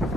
Hello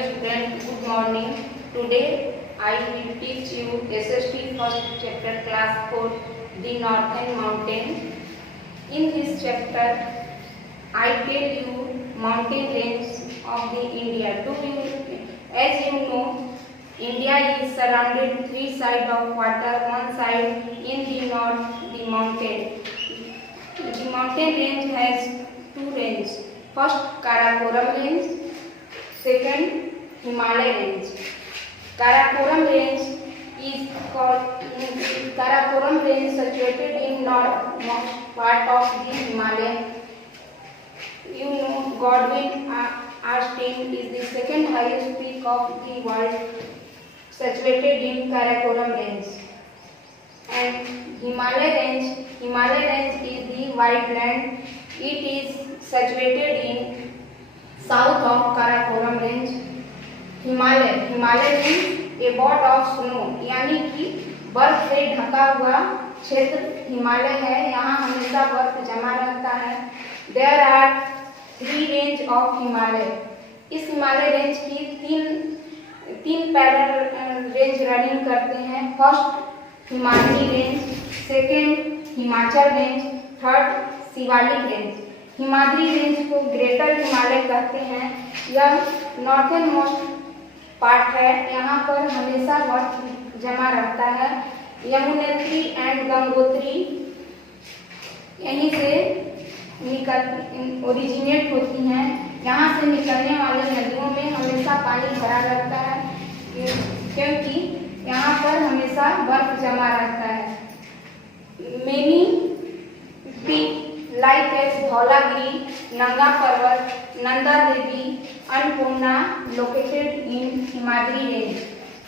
children, good morning. Today I will teach you SST first chapter class 4, the Northern Mountain. In this chapter I tell you mountain range of the India. As you know, India is surrounded three sides of water, one side in the north the mountain. The mountain range has two ranges. First Karakoram range, second Himalaya range. Karakoram range is situated in northmost part of the Himalaya. You know Godwin Austen is the second highest peak of the world, situated in Karakoram range. And Himalaya range is the white land. It is situated in south of Karakoram range. Himalaya means a bed of snow, यानी कि बर्फ से ढका हुआ क्षेत्र हिमालय है. यहाँ हमेशा बर्फ जमा रहता है. There are three range of Himalaya. इस हिमालय रेंज की तीन पैरेलल रेंज रनिंग करते हैं. First Himalaya range, second Himachal range, third Shivalik range. Himadri range को ग्रेटर हिमालय कहते हैं. यह नॉर्थन मोस्ट पार्ट है. यहाँ पर हमेशा बर्फ जमा रहता है. यमुनोत्री एंड गंगोत्री यहीं से ओरिजिनेट होती हैं. यहाँ से निकलने वाले नदियों में हमेशा पानी भरा रहता है, क्योंकि यहाँ पर हमेशा बर्फ जमा रहता है. Many peak like as Dhaulagiri, Nanga Parvat, Nanda Devi, Annapurna located in Himadri range.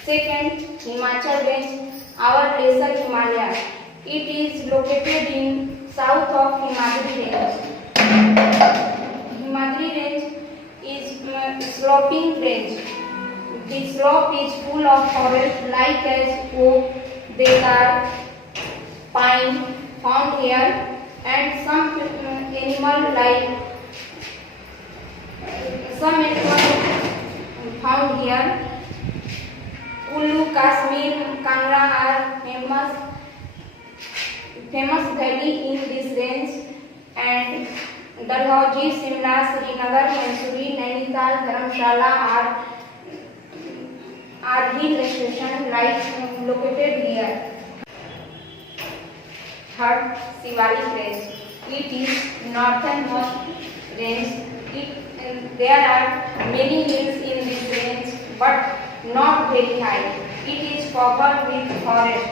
Second, Himachal range, our lesser Himalaya. It is located in south of Himadri range. Himadri range is sloping range. The slope is full of forest like as oak, deodar, pine found here, and some animal found here. Kullu, Kashmir, Kangra are famous valley in this range, and Dalhousie, Shimla, Srinagar, Mussoorie, Nainital, Dharamshala are hill stations located here. Third, Shivalik range. It is northernmost range. There are many hills in this range, but not very high. It is covered with forest.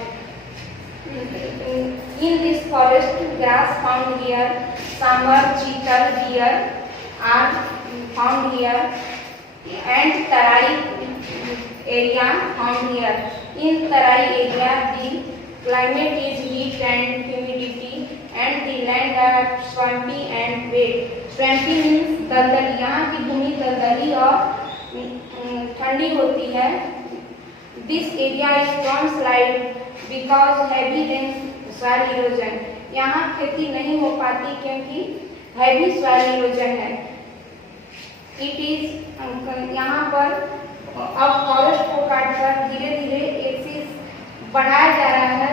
In this forest, grass found here, sambar, cheetal, deer are found here, and tarai area found here. In tarai area, the climate is heat and humidity, and the land are swampy and wet. Swampy means दलदली. यहाँ की भूमि दलदली और ठंडी होती है. This area is prone slide because heavy rain, soil erosion. यहाँ खेती नहीं हो पाती क्योंकि heavy soil erosion है. It is यहाँ पर अब फॉरेस्ट को काटकर धीरे धीरे एक चीज बढ़ाया जा रहा है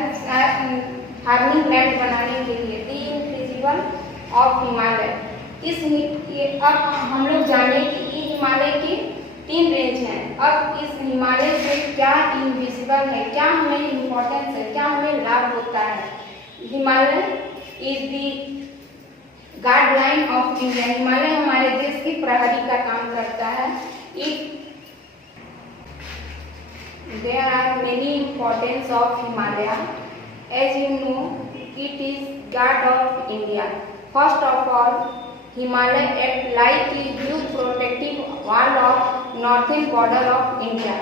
फार्मिंग लैंड बनाने के लिए. दी इनविजिबल ऑफ हिमालय. अब हम लोग जाने कि ये हिमालय की तीन रेंज हैं. अब इस हिमालय से क्या इनविजिबल है, क्या हमें इम्पोर्टेंस है, क्या हमें लाभ होता है. Himalaya is the guideline of India. Himalaya हमारे देश की प्रहरी का काम करता है. There are many importance of Himalaya. As you know, it is guard of India. First of all, Himalaya act like a huge protective wall of northern border of India.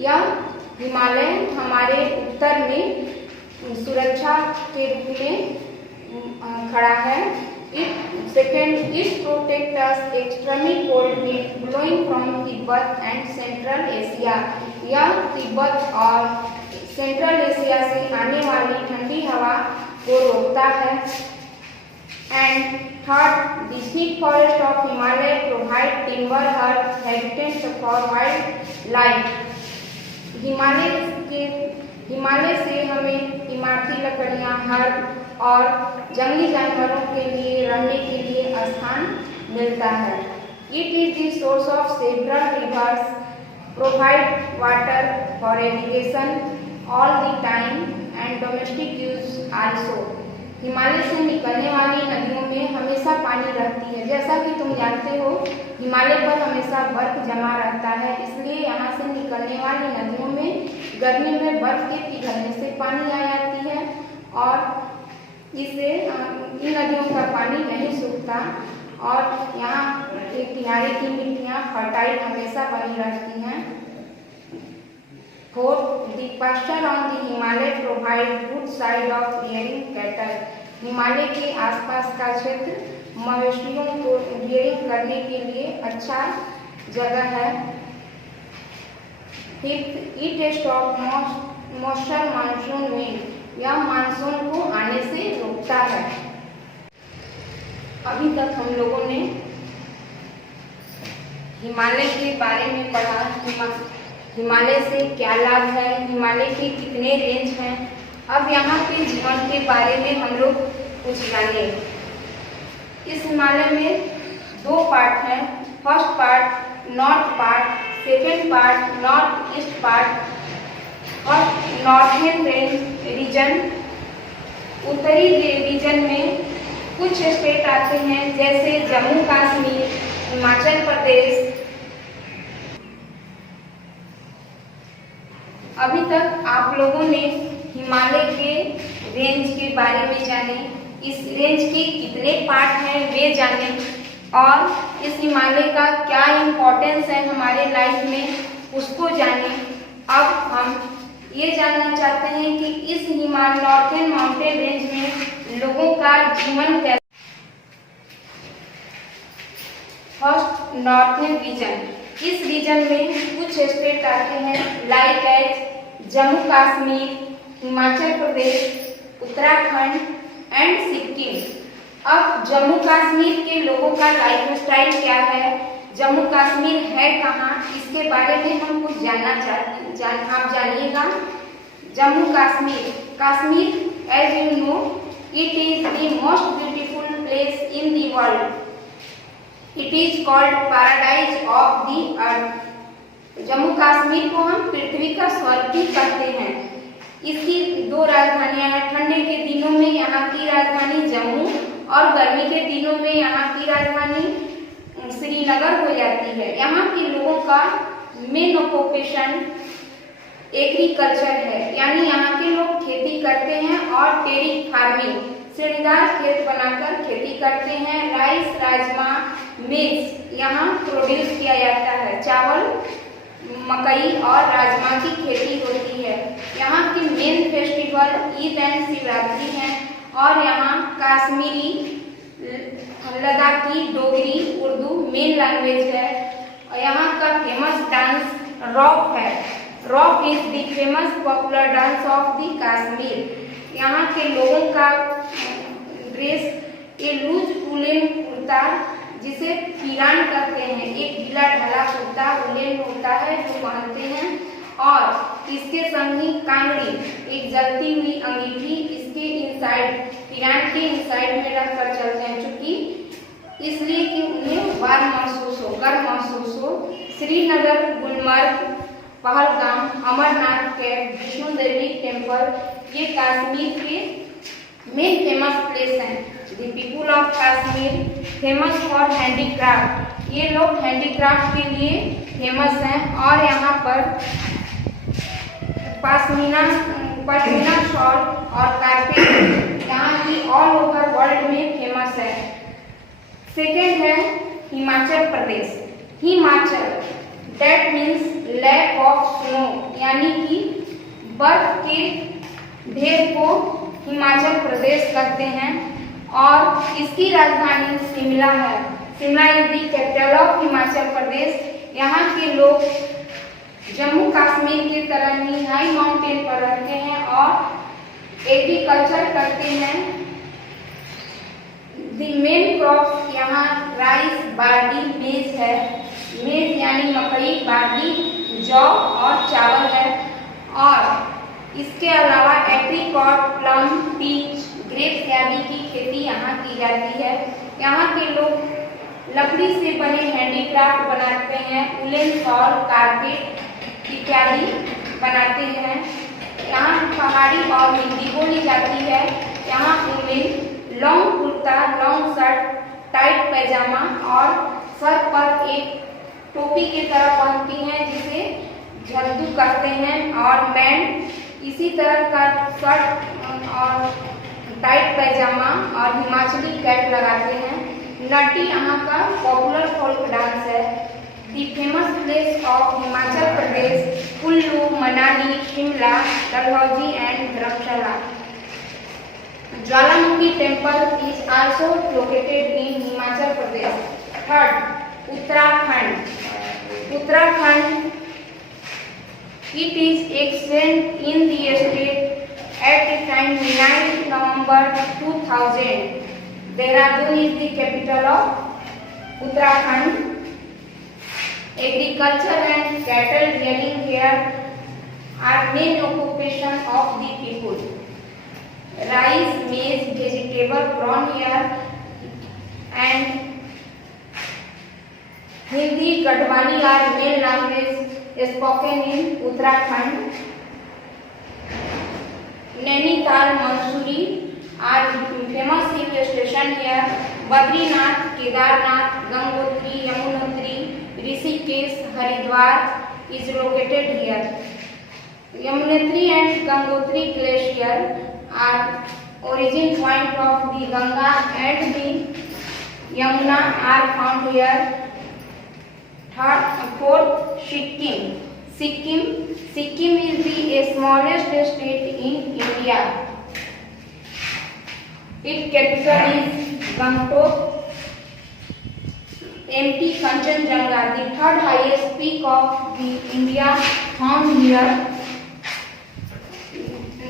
यह हिमालय हमारे उत्तर में सुरक्षा के रूप में खड़ा है। Second, it protect us extremely cold wind blowing from Tibet and central Asia. यह तिब्बत और सेंट्रल एशिया से आने वाली ठंडी हवा को रोकता है। And third, the thick forest of Himalaya provide timber, herbs, habitats for wildlife। Himalaya से हमें इमारती लकड़ियां, हर्ब और जंगली जानवरों के लिए रहने के लिए स्थान मिलता है। It is the source of several reverse, provide water for irrigation all the time and domestic use also. Himalaya से निकलने वाली नदियों में हमेशा पानी रहती है। जैसा कि तुम जानते हो, हिमालय पर हमेशा बर्फ जमा रहता है, इसलिए यहाँ से निकलने वाली नदियों में गर्मी में बर्फ के पिघलने से पानी आ जाती है और इससे इन नदियों का पानी नहीं सूखता और यहाँ के किनारे की मिट्टियाँ फर्टाइल हमेशा बनी रहती हैं। Fourth, the pasture on the Himalaya provide good side of rearing cattle. Himalaya के आसपास का क्षेत्र मवेशियों को रियरिंग करने के लिए अच्छा जगह है। Fifth, it stop moisture monsoon wind. यह मानसून को आने से रोकता है। अभी तक हम लोगों ने हिमालय के बारे में पढ़ा, हिमालय से क्या लाभ है, हिमालय के कितने रेंज हैं। अब यहाँ के जीवन के बारे में हम लोग कुछ जाने। इस हिमालय में दो पार्ट हैं। First part north part, second part north east part और नॉर्थर्न रीजन। उत्तरी रीजन में कुछ स्टेट आते हैं जैसे जम्मू कश्मीर, हिमाचल प्रदेश। अभी तक आप लोगों ने हिमालय के रेंज के बारे में जाने, इस रेंज के कितने पार्ट हैं वे जाने और इस हिमालय का क्या इम्पोर्टेंस है हमारे लाइफ में उसको जाने। अब हम ये जानना चाहते हैं कि इस नॉर्थर्न माउंटेन रेंज में लोगों का जीवन कैसा। First, northern region. इस रीजन में कुछ स्टेट आते हैं like as Jammu Kashmir, Himachal Pradesh, Uttarakhand and Sikkim. अब जम्मू कश्मीर के लोगों का लाइफ स्टाइल क्या है, जम्मू कश्मीर है कहाँ, इसके बारे में हम कुछ जानना चाहते हैं। आप जानिएगा। Jammu Kashmir as you know it is the most beautiful place in the world. It is called paradise of the earth. Jammu Kashmir को हम पृथ्वी का स्वर्ग भी कहते हैं। इसकी दो राजधानियां हैं। ठंडे के दिनों में यहाँ की राजधानी जम्मू और गर्मी के दिनों में यहाँ की राजधानी श्रीनगर हो जाती है। यहाँ के लोगों का मेन ऑक्यूपेशन एग्रीकल्चर है, यानी यहाँ के लोग खेती करते हैं और डेयरी फार्मिंग, सीढ़ीदार खेत बनाकर खेती करते हैं। राइस, राजमा, मेज यहाँ प्रोड्यूस किया जाता है। चावल, मकई और राजमा की खेती होती है। यहाँ के main festival Eid and Shivratri हैं और यहाँ कश्मीरी, लद्दाखी, डोगरी, उर्दू मेन लैंग्वेज है। और यहाँ का फेमस डांस रॉक है। Rock is the famous popular dance of the Kashmir. यहाँ के लोगों का ड्रेस ये लूज वुलन कुर्ता जिसे फिरान कहते हैं, एक ढीला ढाला कुर्ता वुलन होता है जो पहनते हैं और इसके संग ही कांगड़ी, एक जलती हुई अंगीठी इसके इनसाइड, फिरान के इनसाइड में रखकर चलते हैं, चूंकि इसलिए कि उन्हें वार महसूस हो, गर्म महसूस हो। श्रीनगर, गुलमर्ग, पहलगाम, अमरनाथ कैंप, विष्णु देवी टेम्पल ये कश्मीर के मेन फेमस प्लेस हैं। The people of Kashmir famous for handicraft. ये लोग हैंडीक्राफ्ट के लिए फेमस हैं और यहाँ पर पश्मीना शॉल और कारपेट यहाँ की ऑल ओवर वर्ल्ड में फेमस है। सेकेंड है Himachal Pradesh. Himachal that means lack of snow, यानी कि बर्फ के ढेर को हिमाचल प्रदेश कहते हैं और इसकी राजधानी शिमला है। Shimla is the capital of Himachal Pradesh. यहाँ के लोग जम्मू कश्मीर की तरह ही हाई माउंटेन पर रहते हैं और एग्रीकल्चर करते हैं। द मेन क्रॉप यहाँ राइस, बार्ली, मेज है। मेज यानी मकई, बार्ली, जौ और चावल है। और इसके अलावा एप्रिकॉट, प्लम, पीच, ग्रेप्स आदि की खेती यहाँ की जाती है। यहाँ के लोग लकड़ी से बने हैंडीक्राफ्ट बनाते हैं, उलेन शॉल, कारपेट इत्यादि बनाते हैं। यहाँ पहाड़ी और हिंदी बोली जाती है। यहाँ woollen long kurta, long shirt, tight pyjama और सर पर एक टोपी की तरह पहनती हैं जिसे झल्दू कहते हैं। और बैंड इसी तरह का शर्ट और टाइट पैजामा और हिमाचली कैप लगाते हैं। नटी यहाँ का पॉपुलर फोल्क डांस है। The famous place of Himachal Pradesh Kullu, Manali, Shimla, Dalhousie and Dharamshala. Jwalamukhi temple is also located in Himachal Pradesh. Third, Uttarakhand. Uttarakhand it is extant in the state at the time 9 November 2000. Dehradun is the capital of Uttarakhand. Agriculture and cattle rearing here are main occupation of the people. Rice, maize, vegetable grown here and Hindi, Gadwani are main language spoken in Uttarakhand. Nainital, Mussoorie are famous hill station here. Badrinath, Kedarnath, Gangotri, Yamunotri, Rishikesh, Haridwar is located here. Yamunotri and Gangotri glacier are origin point of the Ganga and the Yamuna are found here. Fourth, Sikkim is the smallest state in India. Its capital is Gangtok. Empty Kanchenjunga, the third highest peak of the India, found here.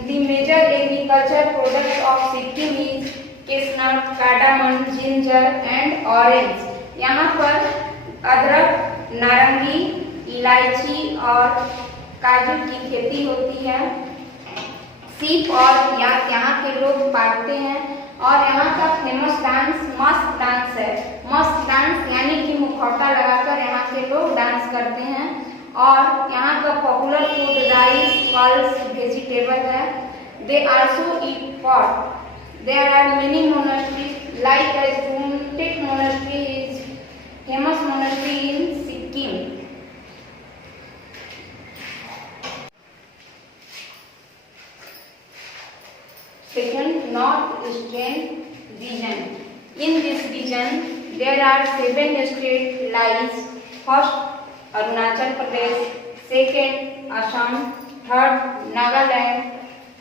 The major agriculture products of Sikkim is chestnut, cardamom, ginger and orange. यहाँ पर अदरक, नारंगी, इलायची और काजू की खेती होती है। सीप और यहाँ के लोग पालते हैं। और यहाँ का फेमस डांस मस्क डांस है। मस्क डांस यानी कि मुखौटा लगाकर यहाँ के लोग डांस करते हैं। और यहाँ का popular food rice, pulse, vegetable है। They also eat pot. There are many monasteries like as Rumtek monastery is famous monastery in Sikkim. Second, North-Eastern region. In this region, there are 7 states lies. First, Arunachal Pradesh. Second, Assam. Third, Nagaland.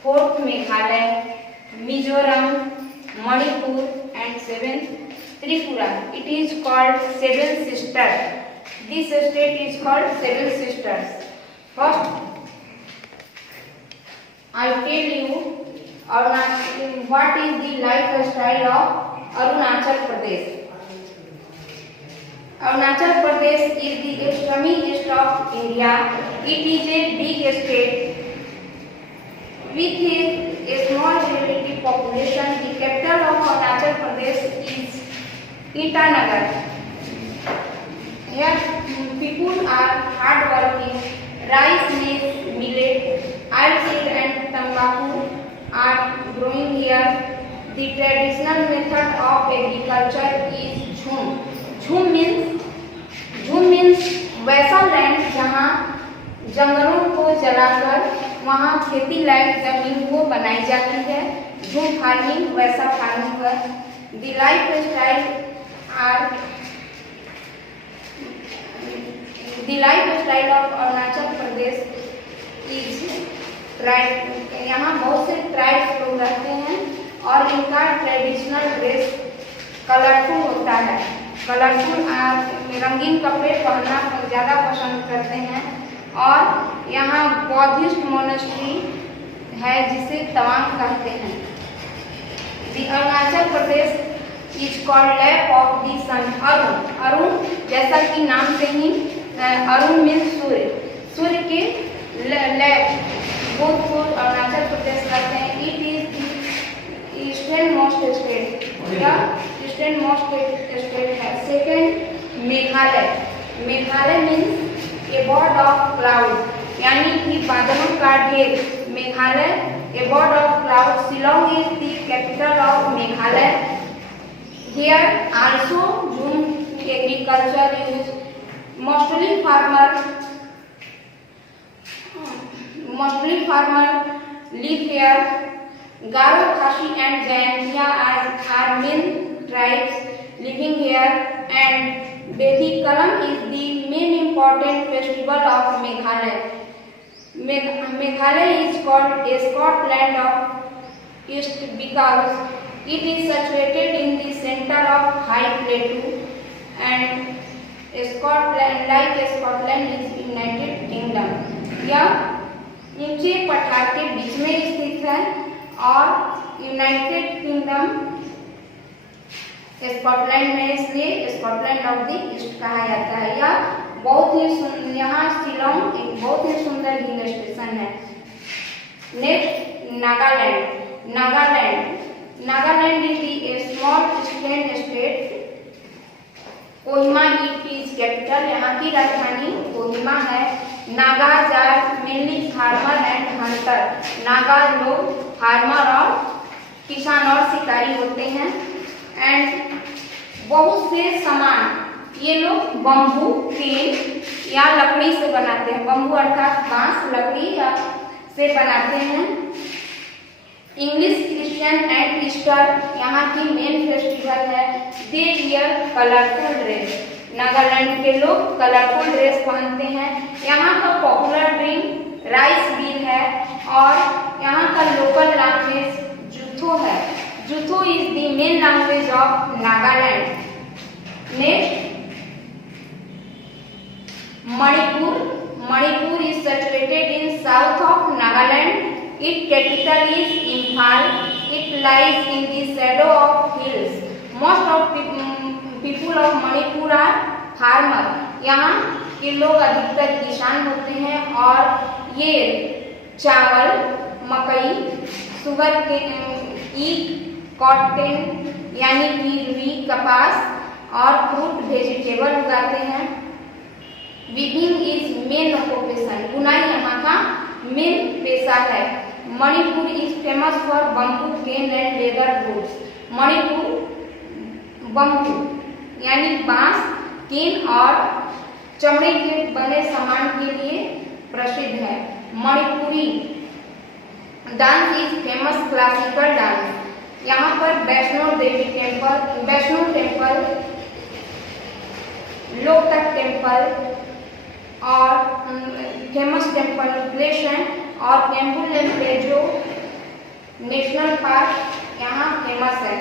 Fourth, Meghalaya, Mizoram, Manipur, and seventh, Tripura. It is called Seven Sisters. This state is called Seven Sisters. First, I tell you what is the lifestyle of Arunachal Pradesh. Arunachal Pradesh is the extreme east of India. It is a big state with a small relative population. The capital of Arunachal Pradesh is Itanagar. Here people are hardworking. Rice, maize, millet, oilseed and tobacco are growing here. The traditional method of agriculture is झूम. झूम means वैसा land जहाँ जंगलों को जलाकर वहाँ खेती लायक जमीन को बनाई जाती है। झूम फार्मिंग वैसा फार्मिंग है। The lifestyle of Arunachal Pradesh is tribe. यहाँ बहुत से ट्राइब्स लोग रहते हैं। इनका ट्रेडिशनल ड्रेस कलरफुल होता है। कलरफुल रंगीन कपड़े पहनना ज़्यादा पसंद करते हैं। और यहाँ बौद्धिस्ट मोनेस्ट्री है जिसे तवांग कहते हैं। Arunachal Pradesh is called lap of the sun. Arun, Arun जैसा कि नाम से ही अरुण मीन्स सूर्य, सूर्य के लैप को अरुणाचल प्रदेश कहते हैं। It is the easternmost state, या ईस्टर्न मोस्ट स्टेट है। Second Meghalaya, Meghalaya means abode of cloud, यानी कि बादलों का ढेर। Meghalaya abode of cloud. Shillong is the capital of Meghalaya. Here also jhum agriculture use mostly farmer live here. Garo, Khashi and Jaintia are main tribes living here, and Bedi Kalam is the main important festival of Meghalaya. Meghalaya is called a Scotland of East because it is situated in the center of high plateau, and Scotland, like Scotland, is United Kingdom. यह ऊंचे पठार के बीच में स्थित है और United kingdom Scotland में, इसलिए स्कॉटलैंड ऑफ द ईस्ट कहा जाता है। यह बहुत ही यहाँ शिलोंग एक बहुत ही सुंदर हिल स्टेशन है। Next Nagaland. Nagaland is a small eastern state. Kohima it is capital, यहाँ की राजधानी कोहिमा है। Nagas are mainly farmer and hunter. Naga लोग फार्मर और किसान और शिकारी होते हैं। एंड बहुत से सामान ये लोग बम्बू टीन या लकड़ी से बनाते हैं। बम्बू अर्थात बांस, लकड़ी या से बनाते हैं। इंग्लिश, क्रिश्चियन एंड ईस्टर यहाँ की मेन फेस्टिवल है। They wear colourful dress. Nagaland के लोग कलरफुल ड्रेस पहनते हैं। यहाँ का पॉपुलर ड्रिंक राइस बीर है और यहाँ का लोकल लैंग्वेज जुथो है। Jutho is the main language of Nagaland. Next Manipur. Manipur is situated in south of Nagaland. Its capital is Imphal. It lies in the shadow of hills. Most of people of Manipur are farmer. यहाँ के लोग अधिकतर किसान होते हैं और ये चावल, मकई, शुगर के ईख, कॉटन यानी कि रुई, कपास और फ्रूट वेजिटेबल उगाते हैं। Weaving is main occupation. बुनाई यहाँ का मेन पेशा है। Manipur is famous for bamboo, cane and leather goods. Manipur bamboo यानी बांस, केन और चमड़े के बने सामान के लिए प्रसिद्ध है। Manipuri dance is famous classical dance. यहाँ पर Vaishno Devi temple, Vaishno temple, Loktak temple और फेमस टेम्पल प्लेस है। और केम्बुलेम्पेजो नेशनल पार्क यहाँ फेमस है।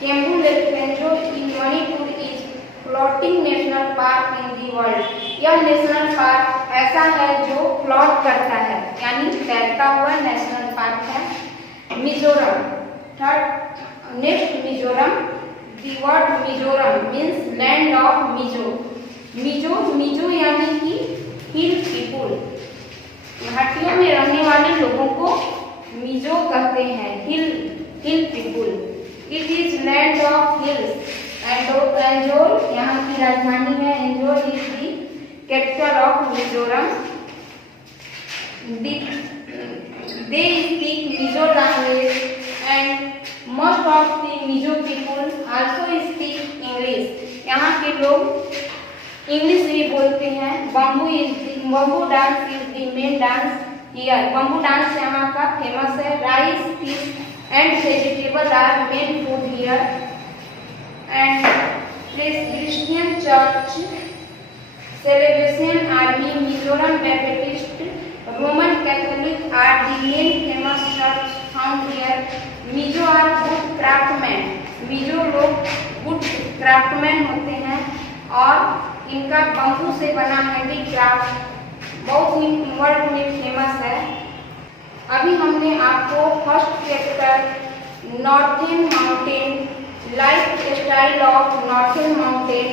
Keibul Lamjao in Manipur is floating national park in the world. यह नेशनल पार्क ऐसा है जो फ्लोट करता है, यानी तैरता हुआ नेशनल पार्क है। Mizoram. Third next Mizoram. The word Mizoram means land of Mizo. Mizo, Mizo यानी कि हिल पीपुल। घाटियों में रहने वाले लोगों को मिजो कहते हैं, hill people. It is land of hills. Aizawl यहाँ की राजधानी है। Aizawl is the capital of Mizoram. They speak Mizo language and most of the Mizo people also speak English. यहाँ के लोग इंग्लिश भी बोलते हैं। Bamboo dance is the main dance here. Bamboo dance यहाँ का फेमस है। Rice, fish and vegetable are main food here. And Christian church celebration army, Mizoram Baptist, Roman Catholic are the main famous church found here. Mizo are good craftsman, Mizo लोग wood craftsman होते हैं और इनका bamboo से बना हैंडीक्राफ्ट बहुत ही world में famous है। अभी हमने आपको first chapter northern mountain, life style of northern mountain,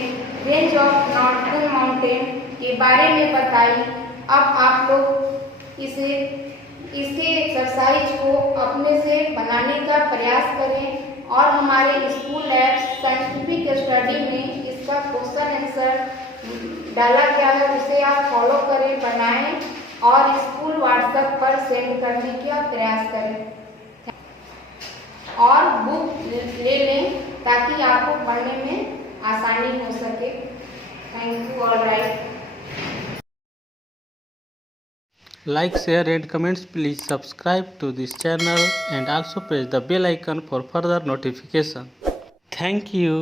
range of northern mountain के बारे में बताई। अब आप लोग इसके एक्सरसाइज को अपने से बनाने का प्रयास करें और हमारे स्कूल लैब्स साइंटिफिक स्टडी में इसका क्वेश्चन आंसर डाला गया है, उसे आप फॉलो करें, बनाएं और स्कूल व्हाट्सएप पर सेंड करने का प्रयास करें और बुक ले लें ताकि आपको पढ़ने में आसानी हो सके। Thank you. All right, like, share and comments. Please subscribe to this channel and also press the bell icon for further notification. Thank you.